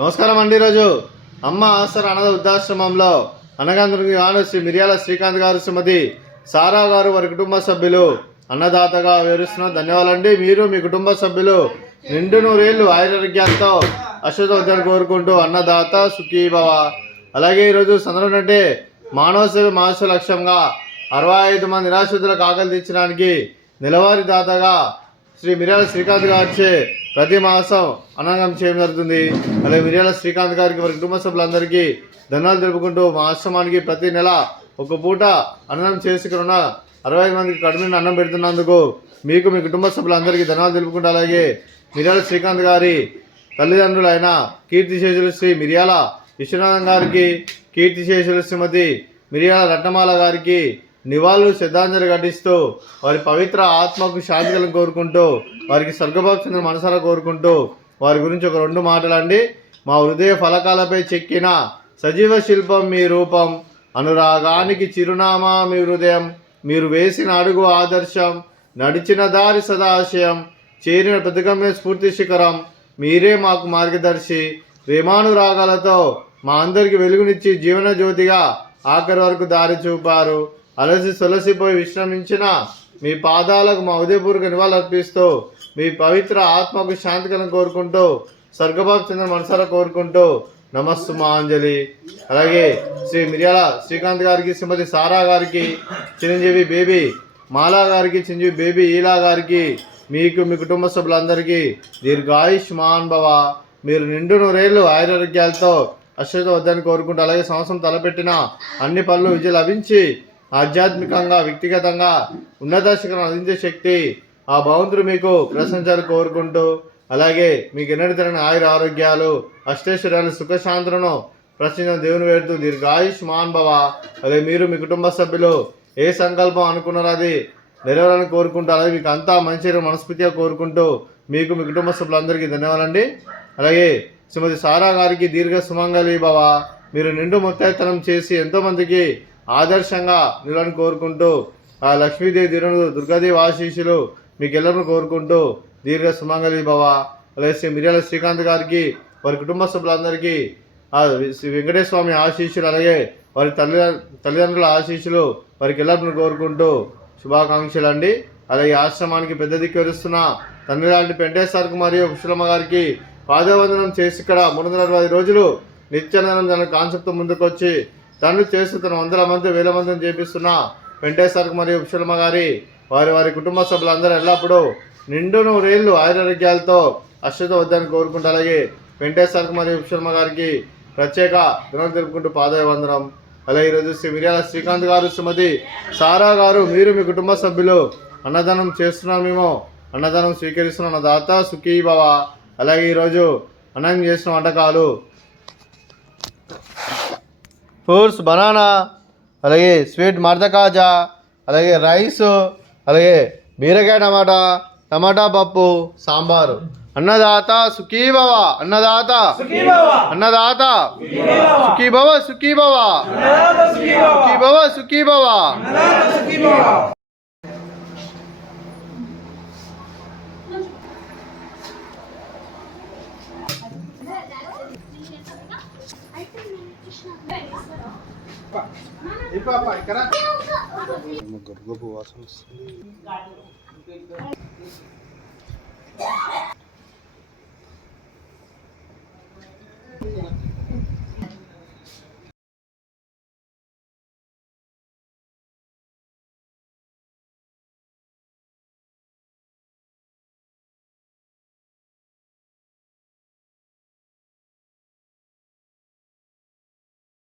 నమస్కారం అండి. ఈరోజు అమ్మ ఆసర అనాథ వృద్ధాశ్రమంలో అన్నగాంధ్రునికి శ్రీ మిర్యాల శ్రీకాంత్ గారు, శ్రీమతి సారా గారు, వారి కుటుంబ సభ్యులు అన్నదాతగా వివరిస్తున్నారు. ధన్యవాదాలండి. మీరు మీ కుటుంబ సభ్యులు నిండు నూరేళ్లు ఆయురారోగ్యాలతో అశ్వతోద్యాన్ని కోరుకుంటూ అన్నదాత సుఖీభవ. అలాగే ఈరోజు సందర్భం అంటే మానవ సేవ మహోత్సవ లక్ష్యంగా 65 మంది నిరాశ్రితులకు ఆకలి తీర్చడానికి నెలవారీ దాతగా శ్రీ మిర్యాల శ్రీకాంత్ గారిచే ప్రతి మాసం అన్నదానం చేయడం జరుగుతుంది. అలాగే మిర్యాల శ్రీకాంత్ గారికి, వారి కుటుంబ సభ్యులందరికీ ధన్యవాదాలు తెలుపుకుంటూ మా ఆశ్రమానికి ప్రతి నెల ఒక పూట అన్నదానం చేసుకున్న 65 మందికి కడుపుని అన్నం పెడుతున్నందుకు మీకు, మీ కుటుంబ సభ్యులందరికీ ధన్యవాదాలు తెలుపుకుంటూ, అలాగే మిర్యాల శ్రీకాంత్ గారి తల్లిదండ్రులైన కీర్తిశేషులు శ్రీ మిర్యాల విశ్వనాథం గారికి, కీర్తిశేషులు శ్రీమతి మిర్యాల రత్నమాల గారికి నివాళులు శ్రద్ధాంజలి ఘటిస్తూ వారి పవిత్ర ఆత్మకు శాంతికలను కోరుకుంటూ, వారికి స్వర్గభాక్షను మనసారా కోరుకుంటూ, వారి గురించి ఒక 2 మాటలండి. మా హృదయ ఫలకాలపై చెక్కిన సజీవ శిల్పం మీ రూపం, అనురాగానికి చిరునామా మీ హృదయం, మీరు వేసిన అడుగు ఆదర్శం, నడిచిన దారి సదాశయం, చేరిన ప్రతిగమ్య స్ఫూర్తి శిఖరం, మీరే మాకు మార్గదర్శి. ప్రేమానురాగాలతో మా అందరికి వెలుగునిచ్చి జీవన జ్యోతిగా ఆఖరి వరకు దారి చూపారు. అలసి సొలసిపోయి విశ్రమించిన మీ పాదాలకు మా ఉదయపూర్వక నివాళులర్పిస్తూ, మీ పవిత్ర ఆత్మకు శాంతికలను కోరుకుంటూ, స్వర్గభాక్షను మనసారా కోరుకుంటూ నమస్సు మాంజలి. అలాగే శ్రీ మిర్యాల శ్రీకాంత్ గారికి, శ్రీమతి సారా గారికి, చిరంజీవి బేబీ మాలా గారికి, చిరంజీవి బేబీ ఈలా గారికి, మీకు, మీ కుటుంబ సభ్యులందరికీ దీర్ఘాయుష్మాన్ భవ. మీరు నిండు నూరేళ్లు ఆయురారోగ్యాలతో అశ్వత వద్దని కోరుకుంటూ, అలాగే సంవత్సరం తలపెట్టిన అన్ని పనులు విజయం లభించి ఆధ్యాత్మికంగా, వ్యక్తిగతంగా ఉన్నత శిఖరం అందించే శక్తి ఆ భగవంతుడు మీకు ప్రశంసలు కోరుకుంటూ, అలాగే మీకు ఎన్నటి తరగని ఆయుర ఆరోగ్యాలు, అష్టైశ్వర్యాలు, సుఖశాంతులను ప్రశ్నించిన దేవుని వేడుతూ దీర్ఘాయుష్మాన్ భవ. అలాగే మీరు, మీ కుటుంబ సభ్యులు ఏ సంకల్పం అనుకున్నారో అది నెరవేరాలని కోరుకుంటూ, అలాగే మీకు అంతా మంచి మనస్ఫూర్తిగా కోరుకుంటూ, మీకు, మీ కుటుంబ సభ్యులందరికీ ధన్యవాదాలండి. అలాగే శ్రీమతి సారా గారికి దీర్ఘ సుమంగళి భవ. మీరు నిండు ముత్తైతనం చేసి ఎంతోమందికి ఆదర్శంగా నిలవని కోరుకుంటూ, ఆ లక్ష్మీదేవి దీరుడు దుర్గాదేవి ఆశీస్సులు మీకు ఎల్లరూ కోరుకుంటూ దీర్ఘ సుమంగళి భవ. అలాగే శ్రీ మిర్యాల శ్రీకాంత్ గారికి, వారి కుటుంబ సభ్యులందరికీ ఆ శ్రీ వెంకటేశ్వర స్వామి ఆశీస్సులు, అలాగే వారి తల్లిదండ్రుల ఆశీస్సులు వారికి ఎల్లరూ కోరుకుంటూ శుభాకాంక్షలు అండి. అలాగే ఆశ్రమానికి పెద్ద దిక్కు వరుస్తున్న తండ్రి లాంటి వెంకటేశ్వరకు మరియు పుష్పలమ్మ గారికి పాదవందనం చేసి ఇక్కడ 360 రోజులు నిత్యానందం అనే కాన్సెప్ట్ ముందుకు వచ్చి తండ్రి చేస్తూ తన 100 మంది 1000 మందిని చేపిస్తున్న వెంకటేశ్వరకు మరియు పుష్పలమ్మ గారి, వారి కుటుంబ సభ్యులందరూ ఎల్లప్పుడూ నిండు నూరేళ్లు ఆయురారోగ్యాలతో అశ్వత వద్దని కోరుకుంటూ, అలాగే వెంకటేశ్వరకు మరియు పుష్పలమ్మ గారికి ప్రత్యేక ధన్యవాదాలు తెలుపుకుంటూ పాదవందనం. అలాగే ఈరోజు శ్రీ మిర్యాల శ్రీకాంత్ గారు, శ్రీమతి సారా గారు, మీరు, మీ కుటుంబ సభ్యులు అన్నదానం చేస్తున్నాం, మేము అన్నదానం స్వీకరిస్తున్నాం. అన్నదాత సుఖీభవ. అలాగే ఈరోజు అన్నం చేసిన వంటకాలు ఫ్రూట్స్, బనానా, అలాగే స్వీట్ మర్దకాజా, అలాగే రైస్, అలాగే బీరకాయ టమాటా పప్పు, సాంబారు. అన్నదాత సుఖీభవ. అన్నదాత అన్నదాత సుఖీభవ సుఖీభవ సుఖీభవ సుఖీభవ. గర్భపు వాసన వస్తుంది.